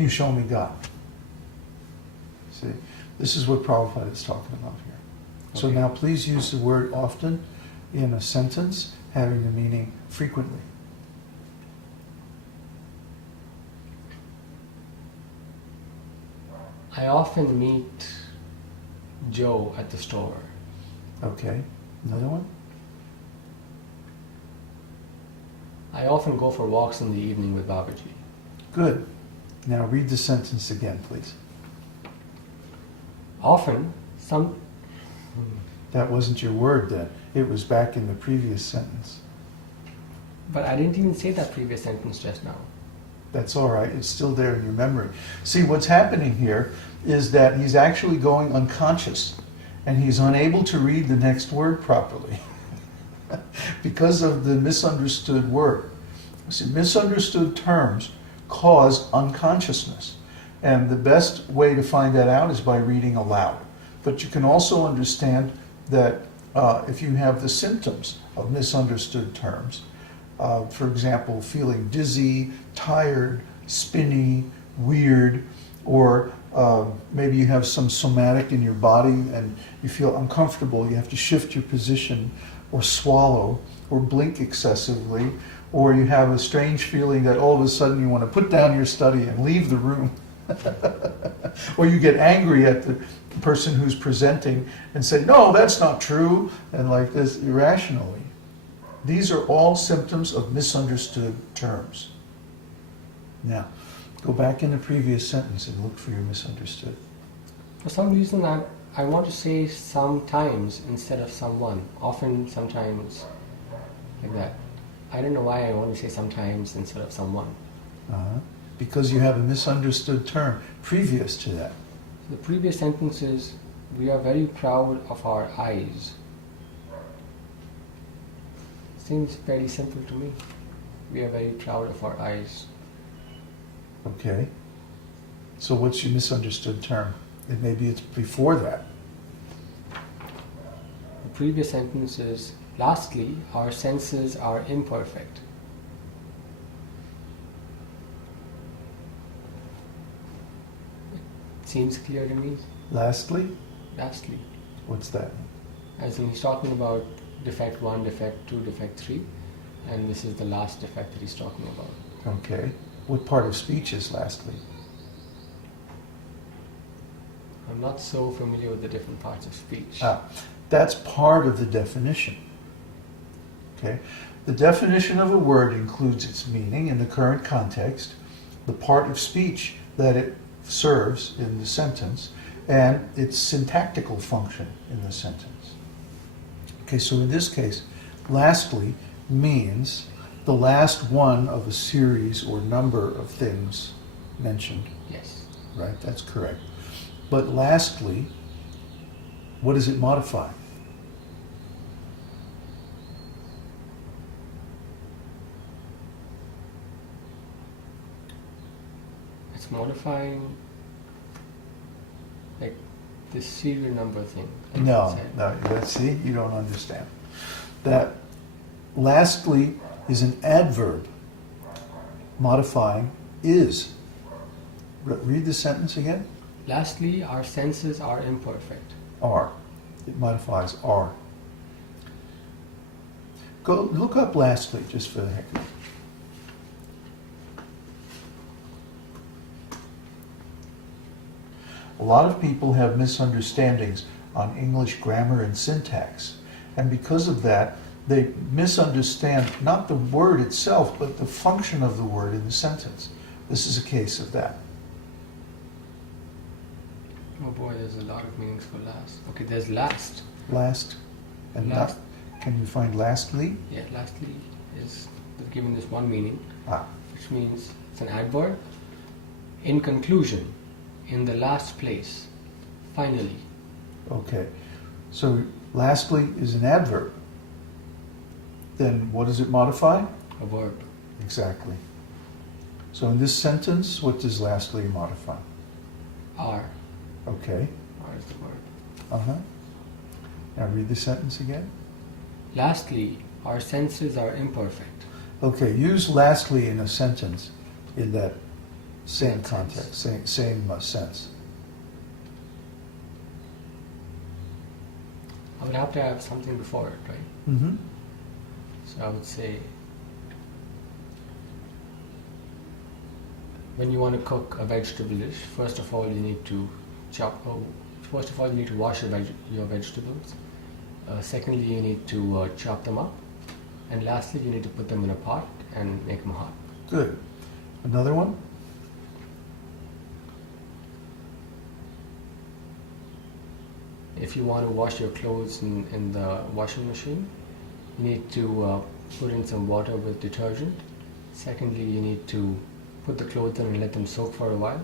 you show me God. See, this is what Prabhupada is talking about here. So Okay. now please use the word often in a sentence having the meaning frequently. I often meet Joe at the store. Okay, another one? I often go for walks in the evening with Babaji. Good. Now read the sentence again, please. Often, That wasn't your word then. It was back in the previous sentence. but I didn't even say that previous sentence just now. That's all right. It's still there in your memory. See, what's happening here is that he's actually going unconscious and he's unable to read the next word properly because of the misunderstood word. See, misunderstood terms cause unconsciousness. And the best way to find that out is by reading aloud. But you can also understand that if you have the symptoms of misunderstood terms, for example, feeling dizzy, tired, spinny, weird, or maybe you have some somatic in your body and you feel uncomfortable, you have to shift your position or swallow or blink excessively, or you have a strange feeling that all of a sudden you want to put down your study and leave the room. Or you get angry at the person who's presenting and say, no, that's not true, and like this irrationally. These are all symptoms of misunderstood terms. Now, go back in the previous sentence and look for your misunderstood. For some reason, I want to say sometimes instead of someone. Often, sometimes, like that. I don't know why I want to say sometimes instead of someone. Because you have a misunderstood term previous to that. The previous sentence is, we are very proud of our eyes. Seems very simple to me. We are very proud of our eyes. Okay. So what's your misunderstood term? And maybe it's before that. The previous sentence is, lastly, our senses are imperfect. Seems clear to me. Lastly, Lastly, what's that? as in he's talking about defect 1, defect 2, defect 3, and this is the last defect that he's talking about. Okay. What part of speech is lastly? I'm not so familiar with the different parts of speech. That's part of the definition. Okay? The definition of a word includes its meaning in the current context, the part of speech that it serves in the sentence, and its syntactical function in the sentence. Okay, so in this case, lastly means the last one of a series or number of things mentioned. Yes. Right, that's correct. But lastly, what does it modify? It's modifying like this serial number thing. like No, you said. no, let's see, you don't understand. That lastly is an adverb modifying is. Read the sentence again. Lastly, our senses are imperfect. Are. It modifies are. Go look up lastly, just for the heck of it. A lot of people have misunderstandings on English grammar and syntax. And because of that, they misunderstand not the word itself, but the function of the word in the sentence. This is a case of that. Oh boy, there's a lot of meanings for last. Okay, there's last. Last and Last. not. Can you find lastly? Yeah, lastly is given this one meaning, Ah, which means it's an adverb. In conclusion, in the last place, finally. okay. So lastly is an adverb. Then what does it modify? A verb. Exactly. So in this sentence, what does lastly modify? Are. Okay. Are is the verb. Uh-huh. Now read the sentence again. Lastly, our senses are imperfect. Okay, use lastly in a sentence in that Same Makes context, sense. same sense. I would have to have something before it, right? Mm-hmm. So I would say, when you want to cook a vegetable dish, first of all you need to wash your vegetables. Secondly, you need to chop them up, and lastly, you need to put them in a pot and make them hot. Good. Another one? If you want to wash your clothes in the washing machine, you need to put in some water with detergent. Secondly, you need to put the clothes in and let them soak for a while.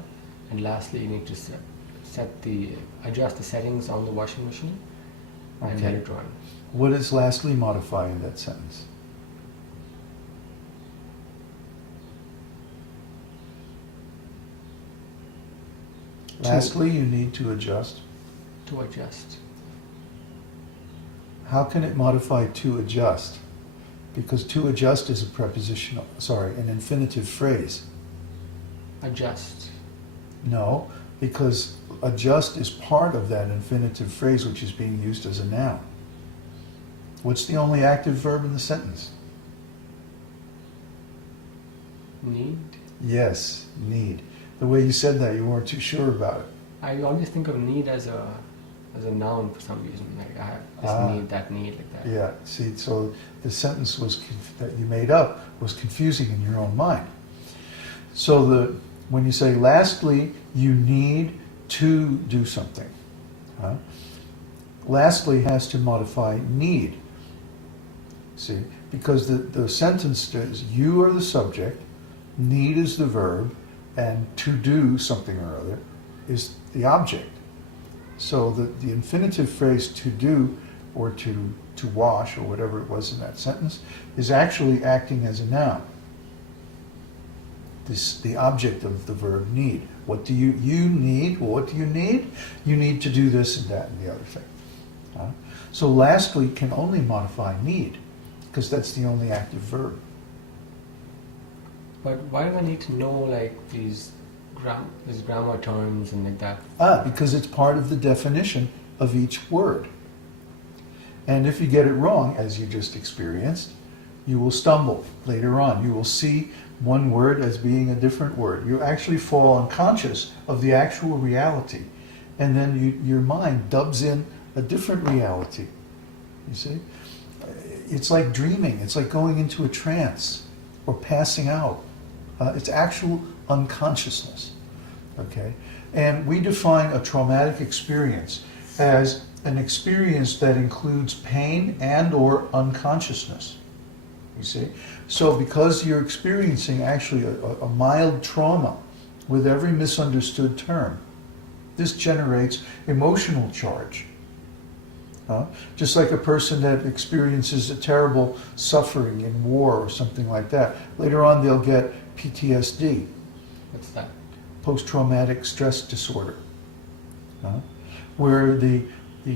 And lastly, you need to adjust the settings on the washing machine and let it run. What does lastly modify in that sentence? Lastly, you need to adjust. To adjust. How can it modify to adjust? Because to adjust is an infinitive phrase. Adjust. No, because adjust is part of that infinitive phrase which is being used as a noun. What's the only active verb in the sentence? Need. Yes, need. The way you said that, you weren't too sure about it. I always think of need as a noun for some reason. Like I have this need, that need, like that. Yeah, see, so the sentence that you made up was confusing in your own mind. So when you say, lastly, you need to do something. Lastly has to modify need. See, because the sentence says, you are the subject, need is the verb, and to do something or other is the object. So the infinitive phrase to do or to wash or whatever it was in that sentence is actually acting as a noun. The object of the verb need. What do you need? Well, what do you need? You need to do this and that and the other thing. So lastly can only modify need because that's the only active verb. But why do I need to know like these grammar terms and like that? Because it's part of the definition of each word. And if you get it wrong, as you just experienced, you will stumble later on. You will see one word as being a different word. You actually fall unconscious of the actual reality. And then your mind dubs in a different reality. You see? It's like dreaming. It's like going into a trance or passing out. It's actual unconsciousness. Okay? And we define a traumatic experience as an experience that includes pain and or unconsciousness. You see? So because you're experiencing actually a mild trauma with every misunderstood term, this generates emotional charge. Just like a person that experiences a terrible suffering in war or something like that, later on they'll get PTSD. What's that? Post-traumatic stress disorder. Where the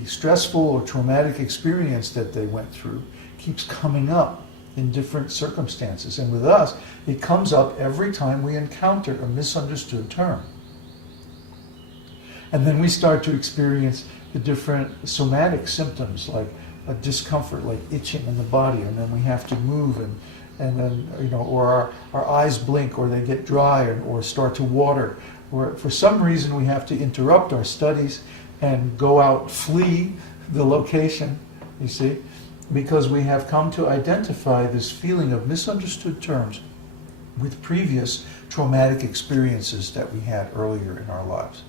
stressful or traumatic experience that they went through keeps coming up in different circumstances. And with us, it comes up every time we encounter a misunderstood term. And then we start to experience the different somatic symptoms, like a discomfort, like itching in the body, and then we have to move, and then, or our eyes blink, or they get dry, or start to water, or for some reason we have to interrupt our studies and go out, flee the location, you see, because we have come to identify this feeling of misunderstood terms with previous traumatic experiences that we had earlier in our lives.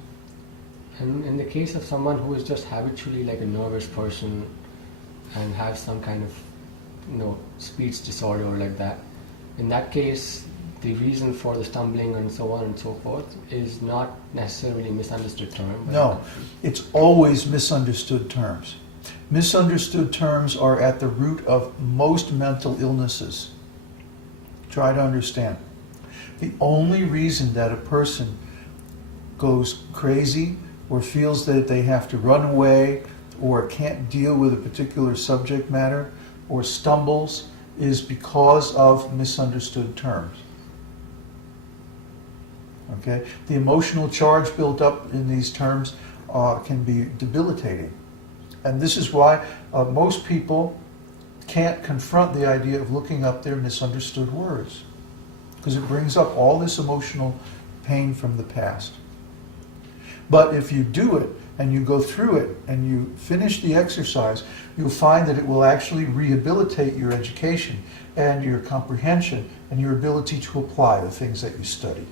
And in the case of someone who is just habitually like a nervous person and has some kind of, speech disorder or like that, in that case, the reason for the stumbling and so on and so forth is not necessarily misunderstood term. No, it's always misunderstood terms. Misunderstood terms are at the root of most mental illnesses. Try to understand. The only reason that a person goes crazy or feels that they have to run away or can't deal with a particular subject matter or stumbles is because of misunderstood terms. Okay? The emotional charge built up in these terms can be debilitating. And this is why most people can't confront the idea of looking up their misunderstood words, because it brings up all this emotional pain from the past. But if you do it, and you go through it, and you finish the exercise, you'll find that it will actually rehabilitate your education and your comprehension and your ability to apply the things that you study.